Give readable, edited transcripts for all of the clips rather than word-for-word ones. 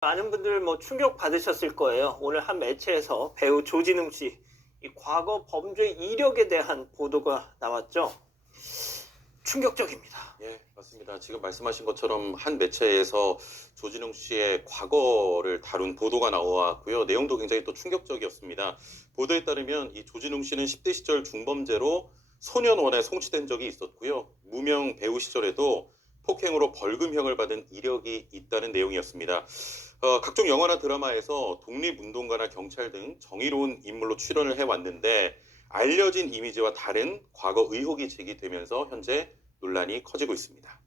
많은 분들 뭐 충격 받으셨을 거예요. 오늘 한 매체에서 배우 조진웅 씨, 이 과거 범죄 이력에 대한 보도가 나왔죠. 충격적입니다. 예, 맞습니다. 지금 말씀하신 것처럼 한 매체에서 조진웅 씨의 과거를 다룬 보도가 나왔고요. 내용도 굉장히 또 충격적이었습니다. 보도에 따르면 이 조진웅 씨는 10대 시절 중범죄로 소년원에 송치된 적이 있었고요. 무명 배우 시절에도 폭행으로 벌금형을 받은 이력이 있다는 내용이었습니다. 각종 영화나 드라마에서 독립운동가나 경찰 등 정의로운 인물로 출연을 해왔는데 알려진 이미지와 다른 과거 의혹이 제기되면서 현재 논란이 커지고 있습니다.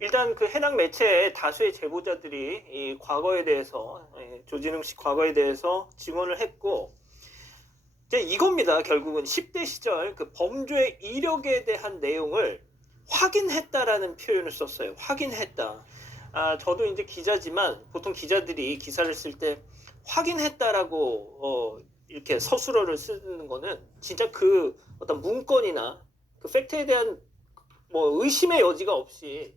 일단 그 해당 매체의 다수의 제보자들이 이 과거에 대해서, 조진웅 씨 과거에 대해서 증언을 했고, 이제 이겁니다. 결국은 10대 시절 그 범죄 이력에 대한 내용을 확인했다라는 표현을 썼어요. 확인했다. 저도 이제 기자지만 보통 기자들이 기사를 쓸 때 확인했다라고 이렇게 서술어를 쓰는 거는 진짜 그 어떤 문건이나 그 팩트에 대한 뭐 의심의 여지가 없이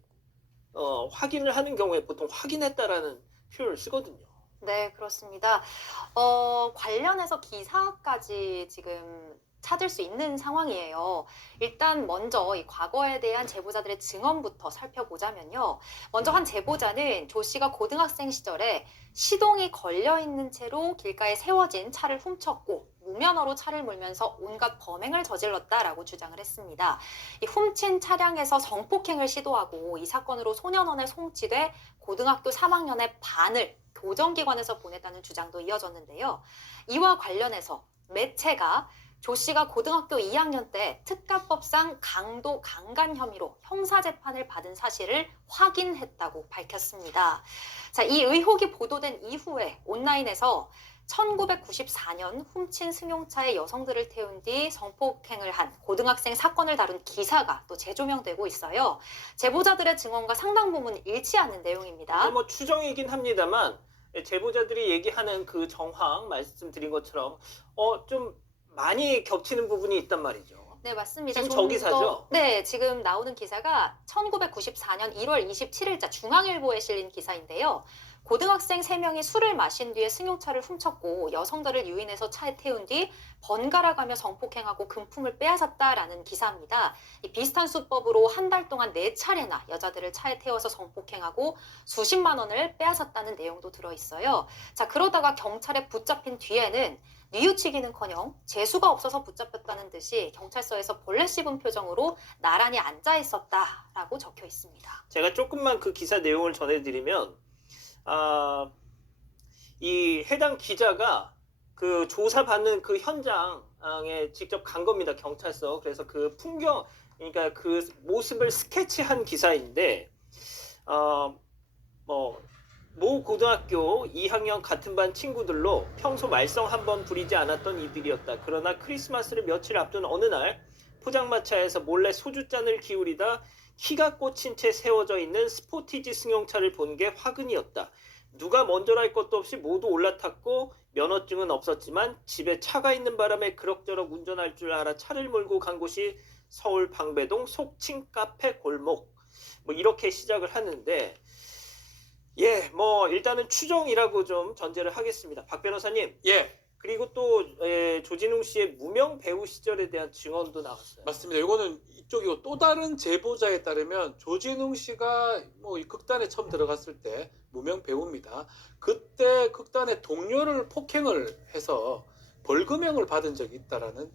확인을 하는 경우에 보통 확인했다라는 표현을 쓰거든요. 네, 그렇습니다. 관련해서 기사까지 지금 찾을 수 있는 상황이에요. 일단 먼저 이 과거에 대한 제보자들의 증언부터 살펴보자면요. 먼저 한 제보자는 조 씨가 고등학생 시절에 시동이 걸려 있는 채로 길가에 세워진 차를 훔쳤고 무면허로 차를 몰면서 온갖 범행을 저질렀다라고 주장을 했습니다. 이 훔친 차량에서 성폭행을 시도하고 이 사건으로 소년원에 송치돼 고등학교 3학년의 반을 교정기관에서 보냈다는 주장도 이어졌는데요. 이와 관련해서 매체가 조 씨가 고등학교 2학년 때 특가법상 강도 강간 혐의로 형사재판을 받은 사실을 확인했다고 밝혔습니다. 자, 이 의혹이 보도된 이후에 온라인에서 1994년 훔친 승용차에 여성들을 태운 뒤 성폭행을 한 고등학생 사건을 다룬 기사가 또 재조명되고 있어요. 제보자들의 증언과 상당 부분 일치하는 내용입니다. 뭐 추정이긴 합니다만 제보자들이 얘기하는 그 정황 말씀드린 것처럼 좀 많이 겹치는 부분이 있단 말이죠. 네, 맞습니다. 지금 저 기사죠? 네, 지금 나오는 기사가 1994년 1월 27일자 중앙일보에 실린 기사인데요. 고등학생 3명이 술을 마신 뒤에 승용차를 훔쳤고 여성들을 유인해서 차에 태운 뒤 번갈아가며 성폭행하고 금품을 빼앗았다라는 기사입니다. 이 비슷한 수법으로 한 달 동안 4차례나 여자들을 차에 태워서 성폭행하고 수십만 원을 빼앗았다는 내용도 들어있어요. 자, 그러다가 경찰에 붙잡힌 뒤에는 뉘우치기는커녕 재수가 없어서 붙잡혔다는 듯이 경찰서에서 벌레 씹은 표정으로 나란히 앉아 있었다라고 적혀 있습니다. 제가 조금만 그 기사 내용을 전해드리면 이 해당 기자가 그 조사받는 그 현장에 직접 간 겁니다. 경찰서. 그래서 그 풍경, 그러니까 그 모습을 스케치한 기사인데 모 고등학교 2학년 같은 반 친구들로 평소 말썽 한 번 부리지 않았던 이들이었다. 그러나 크리스마스를 며칠 앞둔 어느 날 포장마차에서 몰래 소주잔을 기울이다 키가 꽂힌 채 세워져 있는 스포티지 승용차를 본 게 화근이었다. 누가 먼저랄 것도 없이 모두 올라탔고 면허증은 없었지만 집에 차가 있는 바람에 그럭저럭 운전할 줄 알아 차를 몰고 간 곳이 서울 방배동 속칭 카페 골목. 뭐 이렇게 시작을 하는데 뭐 일단은 추정이라고 좀 전제를 하겠습니다. 박 변호사님. 예, 그리고 또 조진웅 씨의 무명 배우 시절에 대한 증언도 나왔어요. 맞습니다. 이거는 이쪽이고 또 다른 제보자에 따르면 조진웅 씨가 뭐 이 극단에 처음 들어갔을 때 무명 배우입니다. 그때 극단의 동료를 폭행을 해서 벌금형을 받은 적이 있다라는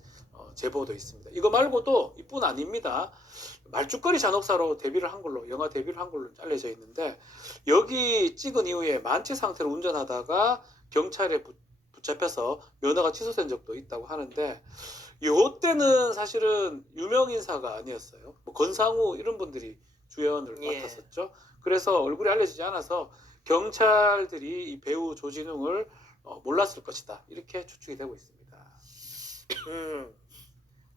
제보도 있습니다. 이거 말고도 이뿐 아닙니다. 말죽거리 잔혹사로 데뷔를 한 걸로, 영화 데뷔를 한 걸로 알려져 있는데 여기 찍은 이후에 만취 상태로 운전하다가 경찰에 붙잡혀서 면허가 취소된 적도 있다고 하는데 이때는 사실은 유명 인사가 아니었어요. 뭐 권상우 이런 분들이 주연을 맡았었죠. 그래서 얼굴이 알려지지 않아서 경찰들이 이 배우 조진웅을 몰랐을 것이다 이렇게 추측이 되고 있습니다.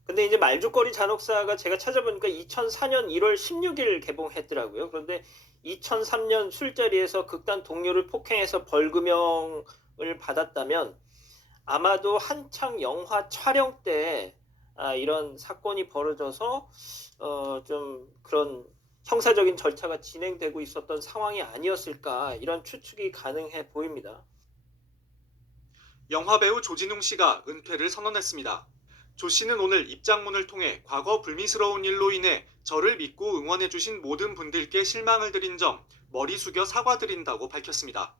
근데 이제 말죽거리 잔혹사가 제가 찾아보니까 2004년 1월 16일 개봉했더라고요. 그런데 2003년 술자리에서 극단 동료를 폭행해서 벌금형을 받았다면 아마도 한창 영화 촬영 때 이런 사건이 벌어져서 좀 그런 형사적인 절차가 진행되고 있었던 상황이 아니었을까 이런 추측이 가능해 보입니다. 영화배우 조진웅 씨가 은퇴를 선언했습니다. 조 씨는 오늘 입장문을 통해 과거 불미스러운 일로 인해 저를 믿고 응원해주신 모든 분들께 실망을 드린 점 머리 숙여 사과드린다고 밝혔습니다.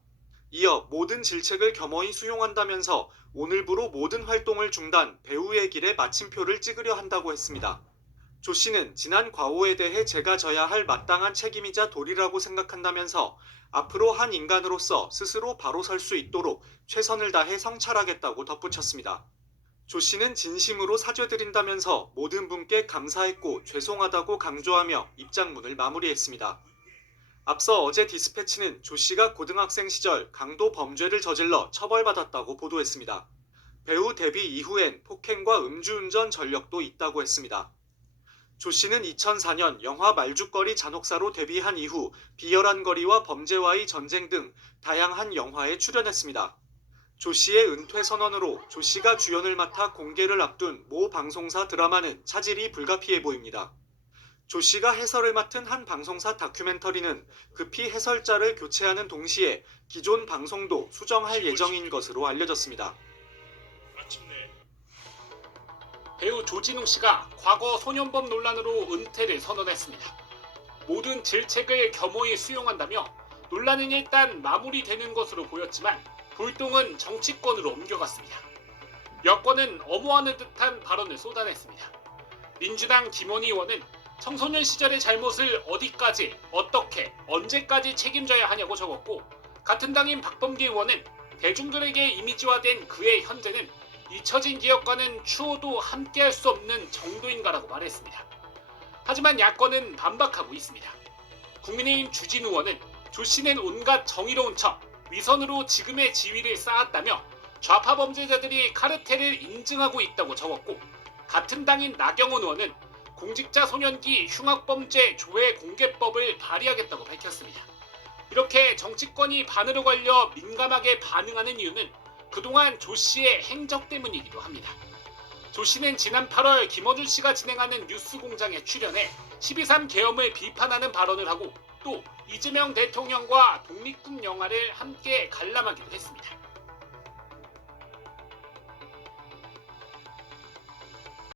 이어 모든 질책을 겸허히 수용한다면서 오늘부로 모든 활동을 중단, 배우의 길에 마침표를 찍으려 한다고 했습니다. 조 씨는 지난 과오에 대해 제가 져야 할 마땅한 책임이자 도리라고 생각한다면서 앞으로 한 인간으로서 스스로 바로 설 수 있도록 최선을 다해 성찰하겠다고 덧붙였습니다. 조 씨는 진심으로 사죄드린다면서 모든 분께 감사했고 죄송하다고 강조하며 입장문을 마무리했습니다. 앞서 어제 디스패치는 조 씨가 고등학생 시절 강도 범죄를 저질러 처벌받았다고 보도했습니다. 배우 데뷔 이후엔 폭행과 음주운전 전력도 있다고 했습니다. 조 씨는 2004년 영화 말죽거리 잔혹사로 데뷔한 이후 비열한 거리와 범죄와의 전쟁 등 다양한 영화에 출연했습니다. 조 씨의 은퇴 선언으로 조 씨가 주연을 맡아 공개를 앞둔 모 방송사 드라마는 차질이 불가피해 보입니다. 조 씨가 해설을 맡은 한 방송사 다큐멘터리는 급히 해설자를 교체하는 동시에 기존 방송도 수정할 예정인 것으로 알려졌습니다. 배우 조진웅 씨가 과거 소년범 논란으로 은퇴를 선언했습니다. 모든 질책을 겸허히 수용한다며 논란은 일단 마무리되는 것으로 보였지만 불똥은 정치권으로 옮겨갔습니다. 여권은 엄호하는 듯한 발언을 쏟아냈습니다. 민주당 김원희 의원은 청소년 시절의 잘못을 어디까지, 어떻게, 언제까지 책임져야 하냐고 적었고, 같은 당인 박범계 의원은 대중들에게 이미지화된 그의 현재는 잊혀진 기억과는 추호도 함께할 수 없는 정도인가라고 말했습니다. 하지만 야권은 반박하고 있습니다. 국민의힘 주진우 의원은 조 씨는 온갖 정의로운 척, 위선으로 지금의 지위를 쌓았다며 좌파 범죄자들이 카르텔을 인증하고 있다고 적었고, 같은 당인 나경원 의원은 공직자 소년기 흉악범죄 조회 공개법을 발의하겠다고 밝혔습니다. 이렇게 정치권이 반으로 갈려 민감하게 반응하는 이유는 그동안 조 씨의 행적 때문이기도 합니다. 조 씨는 지난 8월 김어준 씨가 진행하는 뉴스공장에 출연해 12.3 계엄을 비판하는 발언을 하고 또 이재명 대통령과 독립군 영화를 함께 관람하기도 했습니다.